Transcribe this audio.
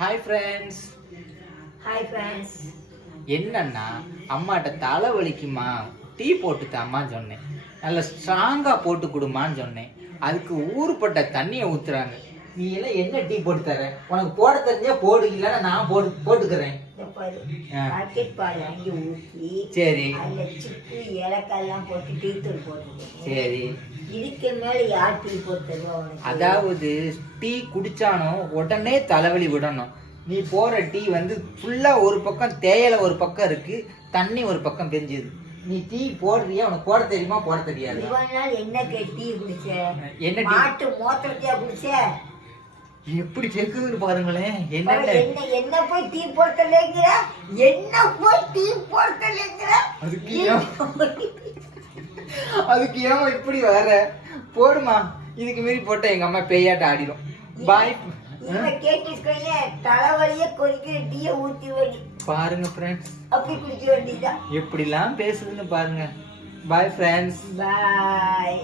Hi friends. Hi friends. என்னன்னா அம்மாட்ட தலை வலிக்குமா, டீ போட்டு தாம்மான்னு சொன்னேன். நல்ல ஸ்ட்ராங்கா போட்டு கொடுமான்னு சொன்னேன். அதுக்கு ஊறுப்பட்ட தண்ணியை ஊத்துறாங்க. நீ எல்லாம் என்ன டீ போட்டு தர? உனக்கு போட தெரிஞ்சா போடு, இல்லைன்னா நான் போட்டுக்கிறேன். பாக்கெட் பால் வாங்கி ஊற்றி சரி, அதில் சிப்பு ஏலக்காயெல்லாம் போட்டு டீ தூள் போட்டுருக்கேன். சரி. இதுக்கு மேலே யார் டீ போட்டு தருவா? அதாவது டீ குடிச்சானோ உடனே தலைவலி விடணும். நீ போற டீ வந்து ஃபுல்லா ஒரு பக்கம் தேயிலை ஒரு பக்கம் இருக்கு, தண்ணி ஒரு பக்கம் பெஞ்சுது. நீ டீ போடுறியா? உனக்கு போட தெரியுமா போட தெரியாது? இவ்வளவு நாள் என்ன டீ குடிச்ச? என்ன மாட்டு மோத்திரத்தையா குடிச்ச? எப்படி கேக்குதுன்னு பாருங்களேன். என்ன போய் டீ போட்டலேங்கிற? என்ன போய் டீ போட்டலேங்கிற? அதுக்கு ஏன் இப்படி வர? போடுமா, இதுக்கு மீறி போட்டா எங்க அம்மா பேயாட்ட ஆடிடும். பாய். கேட்டுக்கோங்க, தலைவலிய கொதிக்கிற டீயை ஊற்றி வடி பாருங்க ஃப்ரெண்ட்ஸ், அப்படி குடிக்க வேண்டியதான். எப்படிலாம் பேசுதுன்னு பாருங்க. Bye friends. பாய்.